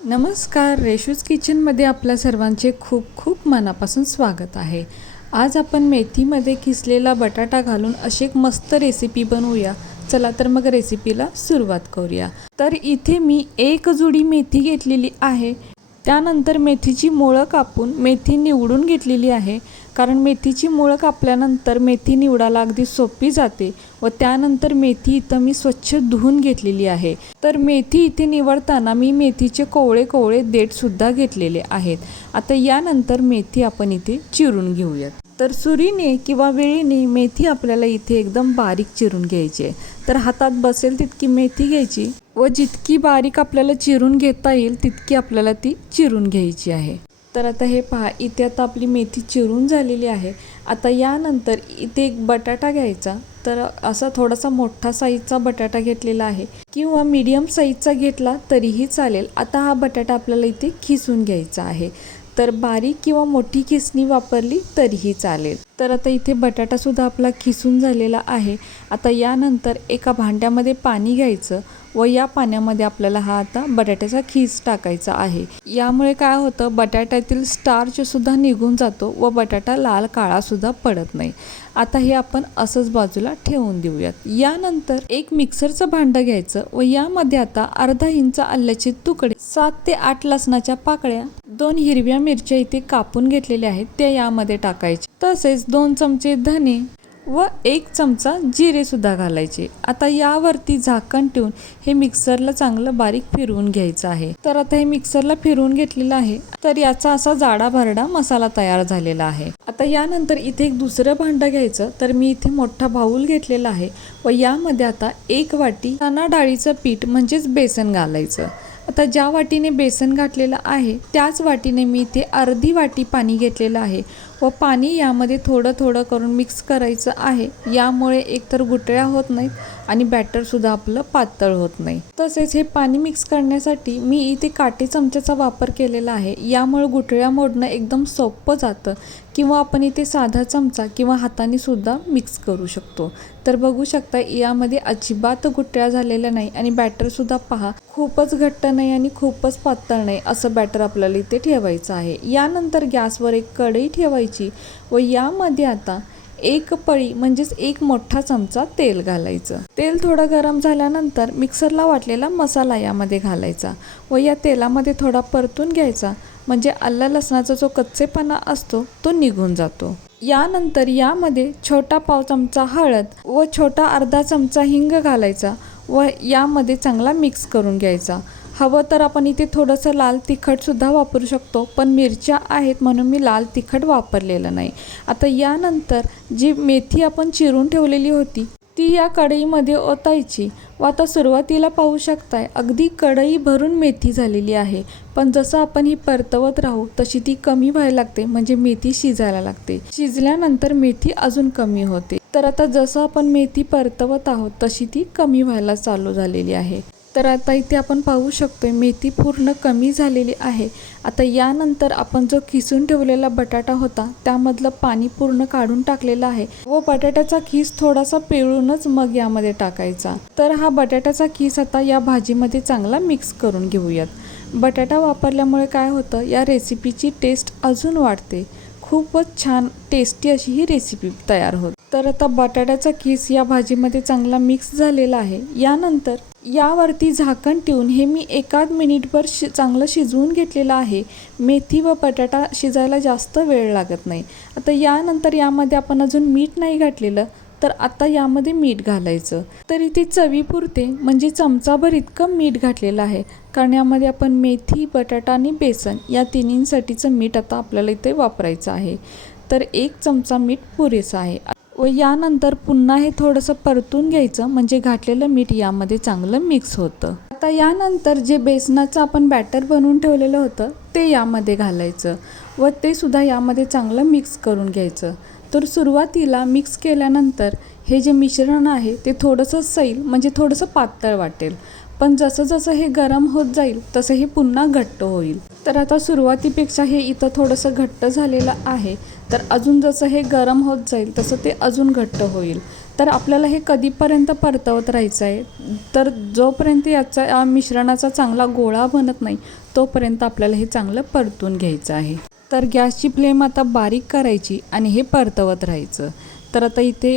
नमस्कार, रेशूज किचनमध्ये आपल्या सर्वांचे खूप खूप मनापासून स्वागत आहे। आज आपण मेथीमध्ये किसलेला बटाटा घालून अशी एक मस्त रेसिपी बनवूया। चला तर मग रेसिपीला सुरुवात करूया। तर इथे मी एक जुडी मेथी घेतलेली आहे। त्यानंतर मेथीची मुळं कापून मेथी निवडून घेतलेली आहे, कारण मेथीची मुळं कापल्यानंतर मेथी निवडायला अगदी सोपी जाते व त्यानंतर मेथी इथं मी स्वच्छ धुवून घेतलेली आहे। तर मेथी इथे निवडताना मी मेथीचे कोवळे कोवळे देठसुद्धा घेतलेले आहेत। आता यानंतर मेथी आपण इथे चिरून घेऊयात। तर सुरीने किंवा वेळीने मेथी आपल्याला इथे एकदम बारीक चिरून घ्यायची आहे। तर हातात बसेल तितकी मेथी घ्यायची व जितकी बारीक आपल्याला चिरून घेता येईल तितकी आपल्याला ती चिरून घ्यायची आहे। तर आता हे पहा, इथे आता आपली मेथी चिरून झालेली आहे। आता यानंतर इथे एक बटाटा घ्यायचा। तर असा थोडासा मोठा साईजचा बटाटा घेतलेला आहे किंवा मीडियम साईजचा घेतला तरीही चालेल। आता हा बटाटा आपल्याला इथे खिसून घ्यायचा आहे। तर बारीक किंवा मोठी खिसणी वापरली तरीही चालेल। तर आता इथे बटाटा सुद्धा आपला खिसून झालेला आहे। आता यानंतर एका भांड्यामध्ये पाणी घ्यायचं व या पाण्यामध्ये आपल्याला हा आता बटाट्याचा खीस टाकायचा आहे। यामुळे काय होतं, बटाट्यातील स्टार्च सुद्धा निघून जातो व बटाटा लाल काळा सुद्धा पडत नाही। आता हे आपण असंच बाजूला ठेवून देऊयात। यानंतर एक मिक्सरचं भांडं घ्यायचं व यामध्ये आता अर्धा इंच आल्याचे तुकडे, 7 ते 8 लसणाच्या पाकळ्या, 2 हिरव्या मिरच्या इथे कापून घेतलेल्या आहेत त्या यामध्ये टाकायचे, तसेच 2 चमचे धने व 1 चमचा जिरे सुद्धा घालायचे। आता यावरती झाकण ठेवून हे मिक्सरला चांगलं बारीक फिरवून घ्यायचं आहे। तर आता हे मिक्सरला फिरवून घेतलेलं आहे। तर याचा असा जाडा भरडा मसाला तयार झालेला आहे। आता यानंतर इथे एक दुसरं भांडं घ्यायचं। तर मी इथे मोठा बाऊल घेतलेला आहे व यामध्ये आता 1 वाटी चणा डाळीचं पीठ म्हणजेच बेसन घालायचं। आता ज्या वाटीने बेसन घातलेलं आहे त्याच वाटीने मी इथे अर्धी वाटी पाणी घेतलेलं आहे व पाणी यामध्ये थोडं थोडं करून मिक्स करायचं आहे। यामुळे एकतर गुठळ्या होत नाहीत आणि बॅटरसुद्धा आपलं पातळ होत नाही। तसेच हे पाणी मिक्स करण्यासाठी मी इथे काटे चमच्याचा वापर केलेला आहे। यामुळे गुठळ्या मोडणं एकदम सोपं जातं किंवा आपण इथे साधा चमचा किंवा हाताने सुद्धा मिक्स करू शकतो। तर बघू शकता यामध्ये अजिबात गुठळ्या झालेल्या नाही आणि बॅटरसुद्धा पहा, खूपच घट्ट नाही आणि खूपच पातळ नाही असं बॅटर आपल्याला इथे ठेवायचं आहे। यानंतर गॅसवर एक कढई ठेवायची व यामध्ये आता 1 पळी म्हणजेच 1 मोठा चमचा तेल घालायचं। तेल थोडं गरम झाल्यानंतर मिक्सरला वाटलेला मसाला यामध्ये घालायचा व या तेलामध्ये थोडा परतून घ्यायचा, म्हणजे आलं लसणाचा जो कच्चेपणा असतो तो निघून जातो। यानंतर यामध्ये छोटा पाव चमचा हळद व छोटा अर्धा चमचा हिंग घालायचा व यामध्ये चांगला मिक्स करून घ्यायचा। हवं तर आपण इथे थोडंसं लाल तिखट सुद्धा वापरू शकतो, पण मिरच्या आहेत म्हणून मी लाल तिखट वापरलेलं नाही। आता यानंतर जी मेथी आपण चिरून ठेवलेली होती ती या कढईमध्ये ओतायची व आता सुरुवातीला पाहू शकताय अगदी कढई भरून मेथी झालेली आहे, पण जसं आपण ही परतवत राहू तशी ती कमी व्हायला लागते, म्हणजे मेथी शिजायला लागते। शिजल्यानंतर मेथी अजून कमी होते। तर आता जसं आपण मेथी परतवत आहोत तशी ती कमी व्हायला चालू झालेली आहे। तर आता इथे आपण पाहू शकतोय मेथी पूर्ण कमी झालेली आहे। आता यानंतर आपण जो खिसून ठेवलेला बटाटा होता त्यामधलं पाणी पूर्ण काढून टाकलेलं आहे व बटाट्याचा खीस थोडासा पिळूनच मग यामध्ये टाकायचा। तर हा बटाट्याचा खीस आता या भाजीमध्ये चांगला मिक्स करून घेऊयात। बटाटा वापरल्यामुळे काय होतं, या रेसिपीची टेस्ट अजून वाढते। खूपच छान टेस्टी अशी ही रेसिपी तयार होते। तर आता बटाट्याचा खीस या भाजीमध्ये चांगला मिक्स झालेला आहे। यानंतर यावरती झाकण ठेवून हे मी 1 मिनिटभर चांगलं शिजवून घेतलेलं आहे। मेथी व बटाटा शिजायला जास्त वेळ लागत नाही। आता यानंतर यामध्ये आपण अजून मीठ नाही घातलेलं, तर आता यामध्ये मीठ घालायचं। तर इथे चवीपुरते म्हणजे चमचाभर इतकं मीठ घातलेलं आहे, कारण यामध्ये आपण मेथी, बटाटा आणि बेसन या तिन्हींसाठीचं मीठ आता आपल्याला इथे वापरायचं आहे। तर 1 चमचा मीठ पुरेसं आहे व यानंतर पुन्हा हे थोडंसं परतून घ्यायचं, म्हणजे घातलेलं मीठ यामध्ये चांगलं मिक्स होतं। आता यानंतर जे बेसनाचं आपण बॅटर बनवून ठेवलेलं होतं ते यामध्ये घालायचं व ते सुद्धा यामध्ये चांगलं मिक्स करून घ्यायचं। तर सुरुवातीला मिक्स केल्यानंतर हे जे मिश्रण आहे ते थोडंसं सैल म्हणजे थोडंसं पातळ वाटेल, पण जसं जसं हे गरम होत जाईल तसं हे पुन्हा घट्ट होईल। तर आता सुरुवातीपेक्षा हे इथं थोडंसं घट्ट झालेलं आहे, तर अजून जसं हे गरम होत जाईल तसं ते अजून घट्ट होईल। तर आपल्याला हे कधीपर्यंत परतवत राहायचं आहे, तर जोपर्यंत याचा मिश्रणाचा चांगला गोळा बनत नाही तोपर्यंत आपल्याला हे चांगलं परतून घ्यायचं आहे। तर गॅसची फ्लेम आता बारीक करायची आणि हे परतवत राहायचं। तर आता इथे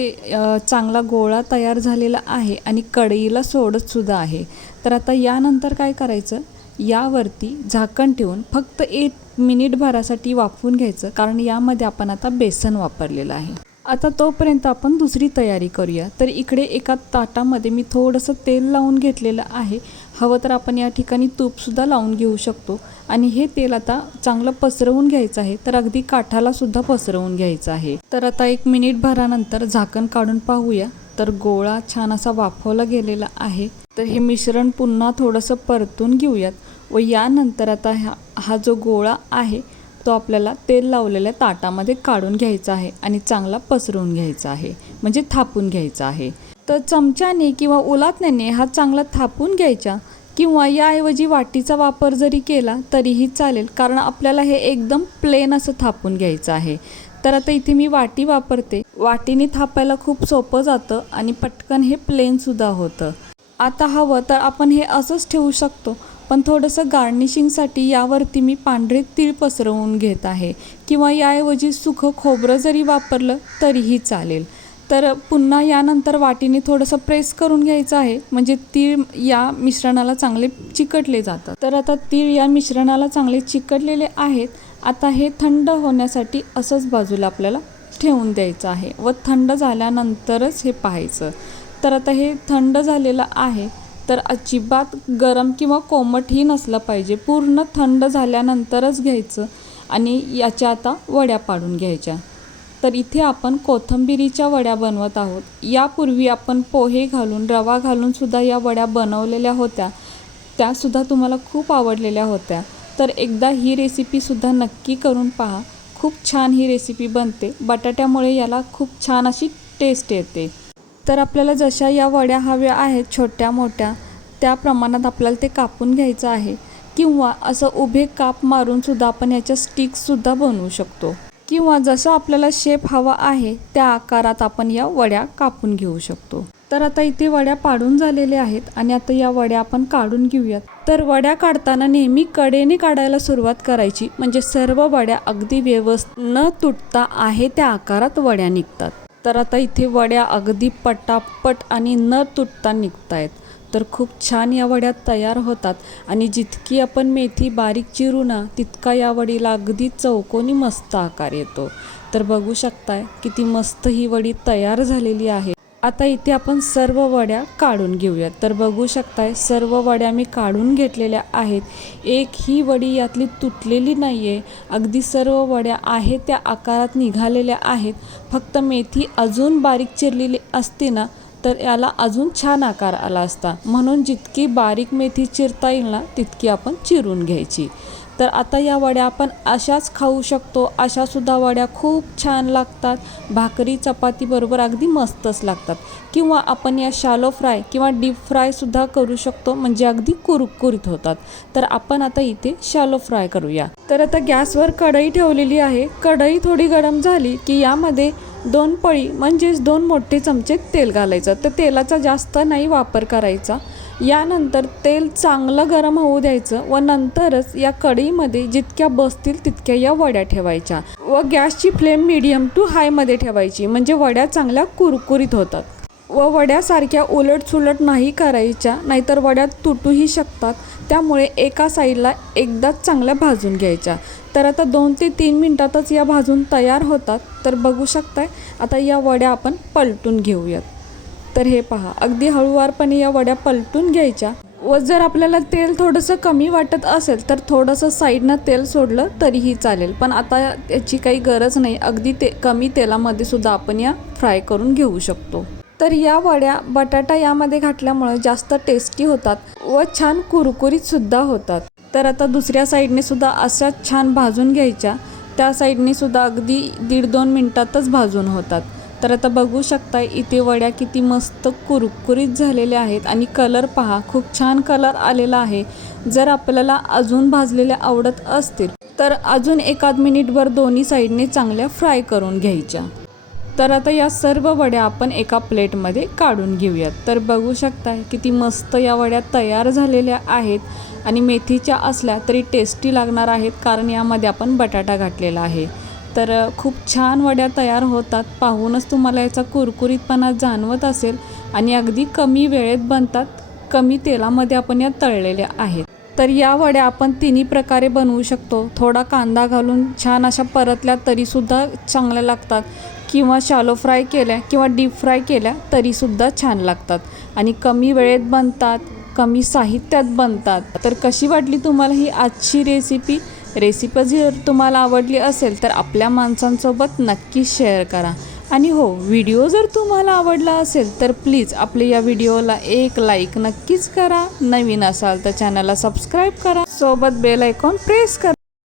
चांगला गोळा तयार झालेला आहे आणि कढईला सोडतसुद्धा आहे। तर आता यानंतर काय करायचं, यावरती झाकण ठेवून फक्त 1 मिनिटभरासाठी वाफवून घ्यायचं, कारण यामध्ये आपण आता बेसन वापरलेलं आहे। आता तोपर्यंत आपण दुसरी तयारी करूया। तर इकडे एका ताटामध्ये मी थोडंसं तेल लावून घेतलेलं आहे। हवं तर आपण या ठिकाणी तूपसुद्धा लावून घेऊ शकतो आणि हे तेल आता चांगलं पसरवून घ्यायचं आहे। तर अगदी काठालासुद्धा पसरवून घ्यायचं आहे। तर आता 1 मिनिटभरानंतर झाकण काढून पाहूया। तर गोळा छान असा वाफवला गेलेला आहे। तर हे मिश्रण पुन्हा थोडंसं परतून घेऊयात व यानंतर आता हा जो गोळा आहे तो आपल्याला तेल लावलेल्या ताटामध्ये काढून घ्यायचा आहे आणि चांगला पसरवून घ्यायचा आहे, म्हणजे थापून घ्यायचा आहे। तर चमच्याने किंवा उलाटण्याने हा चांगला थापून घ्यायचा किंवा याऐवजी वाटीचा वापर जरी केला तरीही चालेल, कारण आपल्याला हे एकदम प्लेन असं थापून घ्यायचं आहे। तर आता इथे मी वाटी वापरते। वाटीने थापायला खूप सोपं जातं आणि पटकन हे प्लेनसुद्धा होतं। आता हवं तर आपण हे असंच ठेवू शकतो, पण थोडंसं गार्निशिंगसाठी यावरती मी पांढरे तीळ पसरवून घेत आहे किंवा याऐवजी सुकं खोबरं जरी वापरलं तरीही चालेल। तर पुन्हा यानंतर वाटीने थोडंसं प्रेस करून घ्यायचं आहे, म्हणजे तीळ या मिश्रणाला चांगले चिकटले जातात। तर आता तीळ या मिश्रणाला चांगले चिकटलेले आहेत। आता हे थंड होण्यासाठी असंच बाजूला आपल्याला ठेवून द्यायचं आहे व थंड झाल्यानंतरच हे पाहायचं। तर आता हे थंड झालेलं आहे। तर अजिबात गरम किंवा कोमटही नसलं पाहिजे, पूर्ण थंड झाल्यानंतरच घ्यायचं आणि याच्या आता वड्या पाडून घ्यायच्या। तर इथे आपण कोथिंबिरीच्या वड्या बनवत आहोत। यापूर्वी आपण पोहे घालून, रवा घालून सुद्धा या वड्या बनवलेल्या होत्या, त्यासुद्धा तुम्हाला खूप आवडलेल्या होत्या। तर एकदा ही रेसिपीसुद्धा नक्की करून पहा, खूप छान ही रेसिपी बनते। बटाट्यामुळे याला खूप छान अशी टेस्ट येते। तर आपल्याला जशा या वड्या हव्या आहेत छोट्या मोठ्या, त्या प्रमाणात आपल्याला ते कापून घ्यायचं आहे किंवा असं उभे काप मारूनसुद्धा आपण याच्या स्टिक्ससुद्धा बनवू शकतो किंवा जसं आपल्याला शेप हवा आहे त्या आकारात आपण या वड्या कापून घेऊ शकतो। तर आता इथे वड्या पाडून झालेल्या आहेत आणि आता या वड्या आपण काढून घेऊयात। तर वड्या काढताना नेहमी कडेने काढायला सुरुवात करायची, म्हणजे सर्व वड्या अगदी व्यवस्थित न तुटता आहे त्या आकारात वड्या निघतात। तर आता इथे वड्या अगदी पटापट आणि न तुटता निघत आहेत। तर खूप छान या वड्या तयार होतात आणि जितकी आपण मेथी बारीक चिरू ना तितका या वडीला अगदी चौकोनी मस्त आकार येतो। तर बघू शकताय किती मस्त ही वडी तयार झालेली आहे। आता इथे आपण सर्व वड्या काढून घेऊयात। तर बघू शकताय सर्व वड्या मी काढून घेतलेल्या आहेत। एकही वडी यातली तुटलेली नाही आहे, अगदी सर्व वड्या आहेत त्या आकारात निघालेल्या आहेत। फक्त मेथी अजून बारीक चिरलेली असती ना तर याला अजून छान आकार आला असता, म्हणून जितकी बारीक मेथी चिरता येईल ना तितकी आपण चिरून घ्यायची। तर आता या वड्या आपण अशाच खाऊ शकतो, अशासुद्धा वड्या खूप छान लागतात, भाकरी चपाती बरोबर अगदी मस्तच लागतात। किंवा आपण या शॅलो फ्राय किंवा डीप फ्रायसुद्धा करू शकतो, म्हणजे अगदी कुरकुरीत होतात। तर आपण आता इथे शॅलो फ्राय करूया। तर आता गॅसवर कढई ठेवलेली आहे। कढई थोडी गरम झाली की यामध्ये 2 पळी म्हणजेच 2 मोठे चमचे तेल घालायचं। तर तेलाचा जास्त नाही वापर करायचा। यानंतर तेल चांगलं गरम होऊ द्यायचं व नंतरच या कढईमध्ये जितक्या बसतील तितक्या या वड्या ठेवायच्या व गॅसची फ्लेम मीडियम टू हायमध्ये ठेवायची, म्हणजे वड्या चांगल्या कुरकुरीत होतात। व वड्यासारख्या उलटसुलट नाही करायच्या, नाहीतर वड्या तुटूही शकतात। त्यामुळे एका साईडला एकदाच चांगल्या भाजून घ्यायच्या। तर आता 2 ते 3 मिनिटातच या भाजून तयार होतात। तर बघू शकताय आता या वड्या आपण पलटून घेऊयात। तर हे पहा, अगदी हळूवारपणे या वड्या पलटून घ्यायच्या व जर आपल्याला तेल थोडंसं कमी वाटत असेल तर थोडंसं साईडनं तेल सोडलं तरीही चालेल, पण आता याची काही गरज नाही। अगदी कमी तेलामध्ये सुद्धा आपण या फ्राय करून घेऊ शकतो। तर या वड्या बटाटा यामध्ये घातल्यामुळे जास्त टेस्टी होतात व छान कुरकुरीतसुद्धा होतात। तर आता दुसऱ्या साईडने सुद्धा अशाच छान भाजून घ्यायच्या। त्या साईडने सुद्धा अगदी 1.5-2 मिनिटातच भाजून होतात। तर आता बघू शकताय इथे वड्या किती मस्त कुरकुरीत झालेल्या आहेत आणि कलर पहा, खूप छान कलर आलेला आहे। जर आपल्याला अजून भाजलेल्या आवडत असतील तर अजून 1-2 मिनिटभर दोन्ही साईडने चांगल्या फ्राय करून घ्यायच्या। तर आता या सर्व वड्या आपण एका प्लेटमध्ये काढून घेऊयात। तर बघू शकता किती मस्त या वड्या तयार झालेल्या आहेत आणि मेथीच्या असल्या तरी टेस्टी लागणार आहेत, कारण यामध्ये आपण बटाटा घातलेला आहे। तर खूप छान वड्या तयार होतात, पाहूनच तुम्हाला याचा कुरकुरीतपणा जाणवत असेल आणि अगदी कमी वेळेत बनतात, कमी तेलामध्ये आपण या तळलेल्या आहेत। तर या वड्या आपण तिन्ही प्रकारे बनवू शकतो। थोडा कांदा घालून छान अशा परतल्या तरीसुद्धा चांगल्या लागतात, किंवा शॅलो फ्राय केल्या किंवा डीप फ्राय केल्या तरीसुद्धा छान लागतात आणि कमी वेळेत बनतात, कमी साहित्यात बनतात। तर कशी वाटली तुम्हाला ही आजची रेसिपी जर तुम्हाला आवडली असेल तर आपल्या माणसांसोबत नक्की शेअर करा। आणि हो, व्हिडिओ जर तुम्हाला आवडला असेल तर प्लीज आपल्या या व्हिडिओला एक लाईक नक्कीच करा। नवीन असाल तर चॅनलला सबस्क्राईब करा, सोबत बेल आयकॉन प्रेस करा।